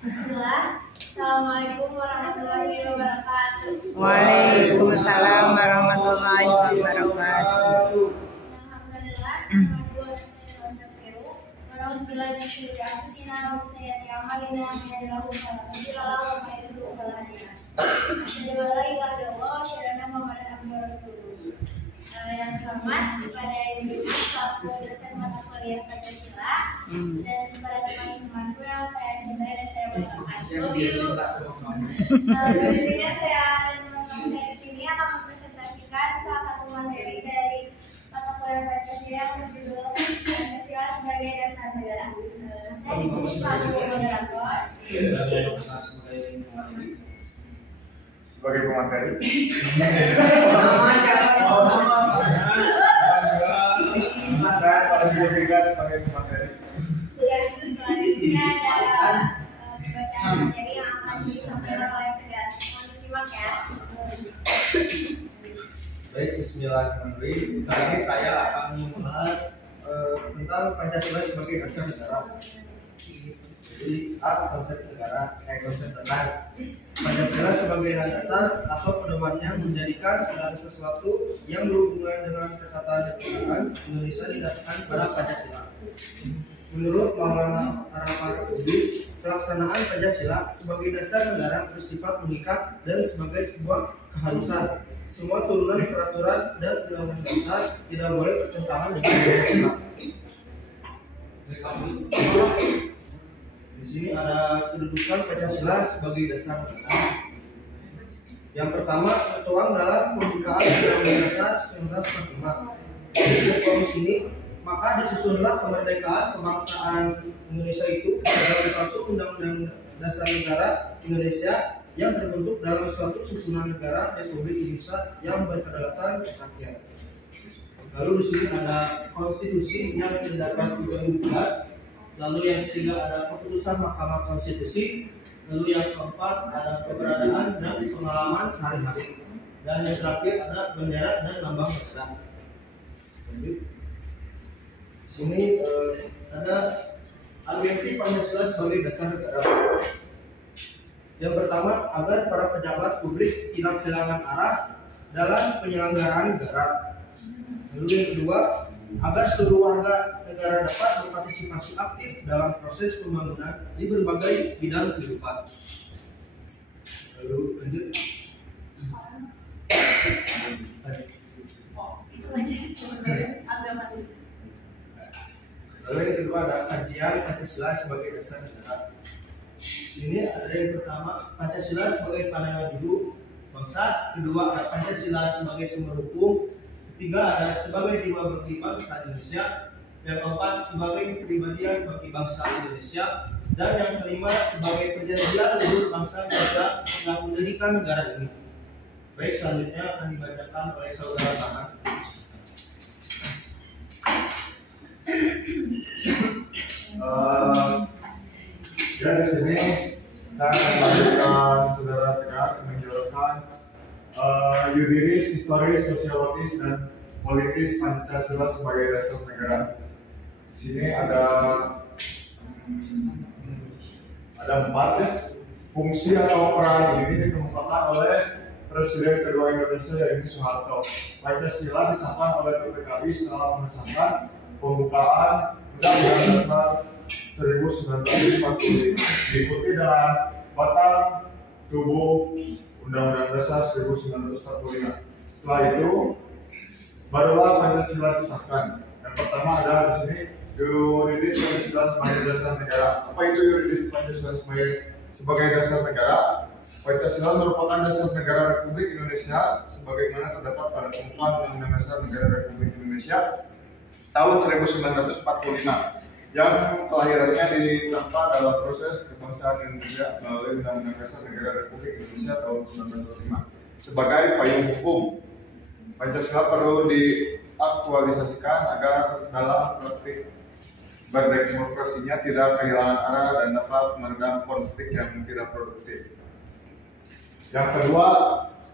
Bismillah. Assalamualaikum warahmatullahi wabarakatuh. Waalaikumsalam warahmatullahi wabarakatuh. Alhamdulillah. Yang terhormat kepada Ibu selaku dosen mata kuliah Pancasila dan kepada teman-temanku yang saya cintai dan saya banggakan. Sebelumnya saya dan teman-teman saya di sini akan mempresentasikan salah satu materi dari mata kuliah Pancasila yang berjudul Pancasila sebagai Dasar Negara. Saya di sini selaku moderator. Sebagai pemateri. Dan pada juga sebagai pemateri. Ya, selanjutnya ada bacaan materi yang akan disampaikan oleh Kedai. Mohon disimak ya. Baik, bismillahirrahmanirrahim. Kali ini saya akan membahas tentang Pancasila sebagai dasar negara. Jadi konsep negara, konsep dasar. Pancasila sebagai dasar atau pedomannya menjadikan segala sesuatu yang berhubungan dengan ketatanegaraan kenegaraan Indonesia didasarkan pada Pancasila. Menurut Muhammad Arafat Lubis, pelaksanaan Pancasila sebagai dasar negara bersifat mengikat dan sebagai sebuah keharusan. Semua turunan peraturan dan undang-undang dasar tidak boleh bertentangan dengan Pancasila. Di sini ada kedudukan Pancasila sebagai dasar negara. Yang pertama tertuang dalam pembukaan Undang-Undang Dasar 1945. Di sini maka disusunlah kemerdekaan kebangsaan Indonesia itu dalam suatu Undang-Undang Dasar Negara Indonesia yang terbentuk dalam suatu susunan negara Republik Indonesia yang berkedaulatan rakyat. Lalu di sini ada konstitusi yang terdapat 3 lalu yang ketiga ada keputusan Mahkamah Konstitusi, lalu yang keempat ada keberadaan dan pengalaman sehari-hari, dan yang terakhir ada bendera dan lambang negara. Di sini ada argumensi Pancasila sebagai dasar negara. Yang pertama, agar para pejabat publik tidak kehilangan arah dalam penyelenggaraan negara. Lalu yang kedua, agar seluruh warga negara dapat berpartisipasi aktif dalam proses pembangunan di berbagai bidang kehidupan. Lalu lanjut. Lalu yang kedua ada kajian Pancasila sebagai dasar negara. Di sini ada yang pertama Pancasila sebagai pandangan hidup bangsa, kedua ada Pancasila sebagai sumber hukum, ketiga ada sebagai jiwa bagi bangsa Indonesia, yang keempat sebagai kepribadian bagi bangsa Indonesia, dan yang kelima sebagai perjanjian untuk bangsa Indonesia yang mendirikan negara ini. Baik, selanjutnya akan dibacakan oleh saudara Tahan. Ya, di sini saya akan melanjutkan saudara Tegak menjelaskan yuridis, historis, sosiologis, dan politis Pancasila sebagai dasar negara. Di sini ada 4 ya. Fungsi atau peran ini dikemukakan oleh Presiden kedua Indonesia yaitu Soeharto. Pancasila disahkan oleh PPKI setelah mengesahkan pembukaan Undang-Undang Dasar 1945 diikuti dengan batang tubuh Undang-Undang Dasar 1945. Setelah itu barulah Pancasila disahkan. Yang pertama adalah di sini yuridis Pancasila sebagai dasar negara. Apa itu yuridis Pancasila sebagai dasar negara? Pancasila merupakan dasar negara Republik Indonesia sebagaimana terdapat pada pembukaan Undang-Undang Dasar Negara Republik Indonesia tahun 1945 yang kelahirannya ditempa dalam proses kebangsaan Indonesia melalui Undang-Undang Dasar Negara Republik Indonesia tahun 1945. Sebagai payung hukum, Pancasila perlu diaktualisasikan agar dalam praktik berdemokrasinya tidak kehilangan arah dan dapat meredam konflik yang tidak produktif. Yang kedua,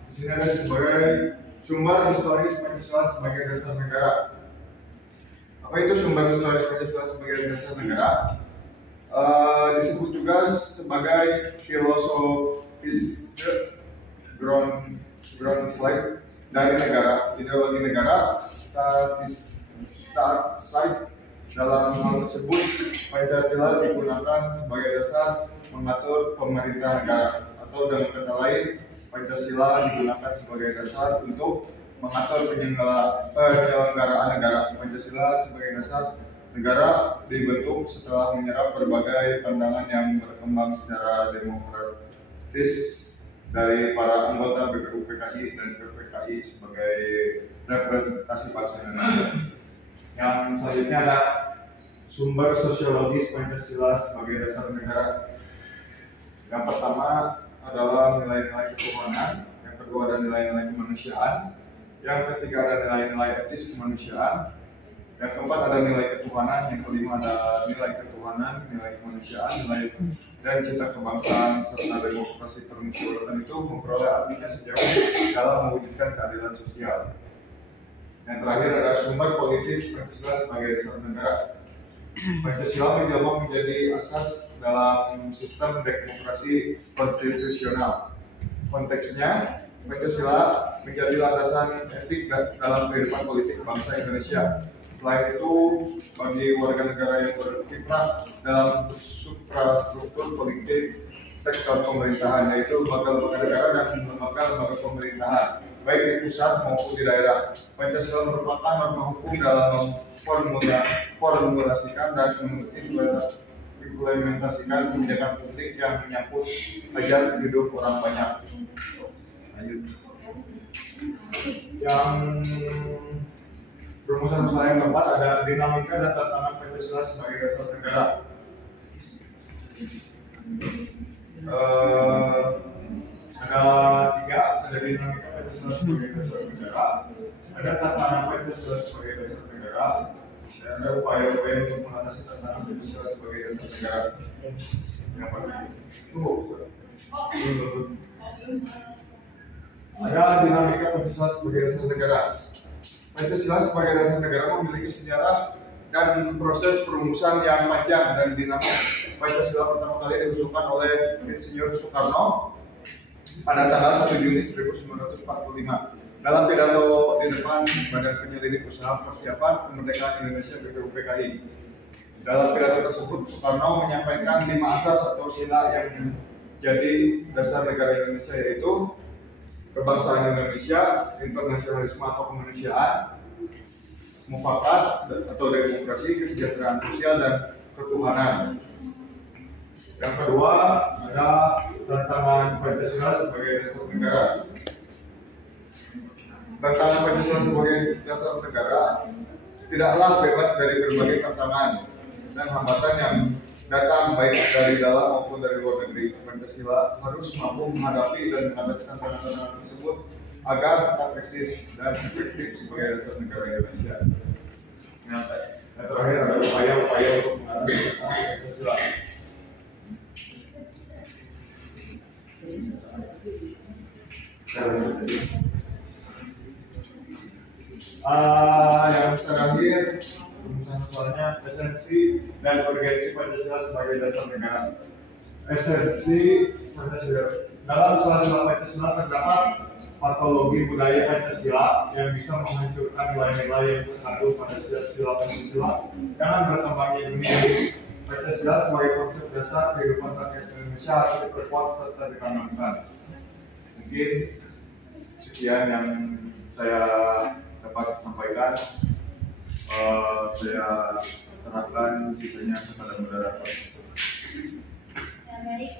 di sini ada sebagai sumber historis Pancasila sebagai dasar negara. Apa itu sumber historis Pancasila sebagai dasar negara? disebut juga sebagai filosofis ground slide dari negara, ideologi negara, side. Dalam hal tersebut, Pancasila digunakan sebagai dasar mengatur pemerintah negara, atau dengan kata lain, Pancasila digunakan sebagai dasar untuk mengatur penyelenggaraan negara. Pancasila sebagai dasar negara dibentuk setelah menyerap berbagai pandangan yang berkembang secara demokratis dari para anggota BPUPKI dan PPKI sebagai representasi bangsa Indonesia. Yang selanjutnya ada sumber sosiologis Pancasila sebagai dasar negara. Yang pertama adalah nilai-nilai ketuhanan, yang kedua ada nilai-nilai kemanusiaan, yang ketiga ada nilai-nilai etis kemanusiaan, yang keempat ada nilai ketuhanan, yang kelima ada nilai ketuhanan, nilai kemanusiaan, nilai dan cinta kebangsaan serta demokrasi permukaan itu memperoleh artinya sejauh dalam mewujudkan keadilan sosial. Yang terakhir ada sumber politis Pancasila sebagai dasar negara. Pancasila menjelma menjadi asas dalam sistem demokrasi konstitusional. Konteksnya, Pancasila menjadi landasan etik dalam kehidupan politik bangsa Indonesia. Selain itu, bagi warga negara yang berkiprah dalam suprastruktur politik sektor pemerintahan, yaitu lembaga-lembaga negara dan lembaga-lembaga pemerintahan, baik di pusat maupun di daerah. Pancasila merupakan norma hukum dalam formulasikan dan implementasikan kebijakan publik yang menyangkut hajat hidup orang banyak. Lanjut. Yang rumusan masalah yang keempat ada dinamika dan tantangan Pancasila sebagai dasar negara. Ada dinamika Pancasila sebagai dasar negara, ada tantangan Pancasila sebagai dasar negara, dan ada upaya-upaya untuk mengatasi tantangan Pancasila sebagai dasar negara. Yang pertama, ada dinamika Pancasila sebagai dasar negara. Pancasila sebagai dasar negara memiliki sejarah dan proses perumusan yang panjang dan dinamis. Pancasila pertama kali diusulkan oleh Insinyur Soekarno pada tanggal 1 Juni 1945 dalam pidato di depan Badan Penyelidik Usaha Persiapan Kemerdekaan Indonesia BPUPKI. Dalam pidato tersebut, Soekarno menyampaikan 5 asas atau sila yang menjadi dasar negara Indonesia, yaitu kebangsaan Indonesia, internasionalisme atau kemanusiaan, mufakat atau demokrasi, kesejahteraan sosial, dan ketuhanan. Yang kedua ada tantangan Pancasila sebagai dasar negara. Tantangan Pancasila sebagai dasar negara tidaklah bebas dari berbagai tantangan dan hambatan yang datang baik dari dalam maupun dari luar negeri. Pancasila harus mampu menghadapi dan mengatasi tantangan tersebut agar tetap eksis dan efektif sebagai dasar negara Indonesia. Yang terakhir ada upaya-upaya untuk mengatasi tantangan Pancasila. Yang terakhir, rumusan soalnya esensi dan urgensi Pancasila sebagai dasar negara. Esensi Pancasila. Dalam sila-sila Pancasila terdapat patologi budaya Pancasila yang bisa menghancurkan nilai-nilai yang terkandung pada sila Pancasila dengan berkembangnya dunia. Pancasila sebagai konsep dasar kehidupan rakyat Indonesia harus diperkuat serta ditanamkan. Mungkin sekian yang saya dapat sampaikan. Saya serahkan sisanya kepada moderator. Baik.